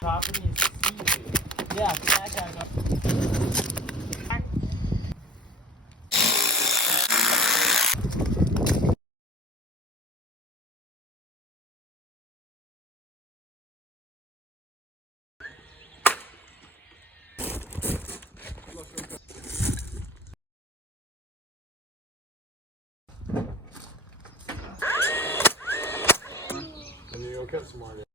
Property is seafood. Yeah, that guy got. And you go catch some more.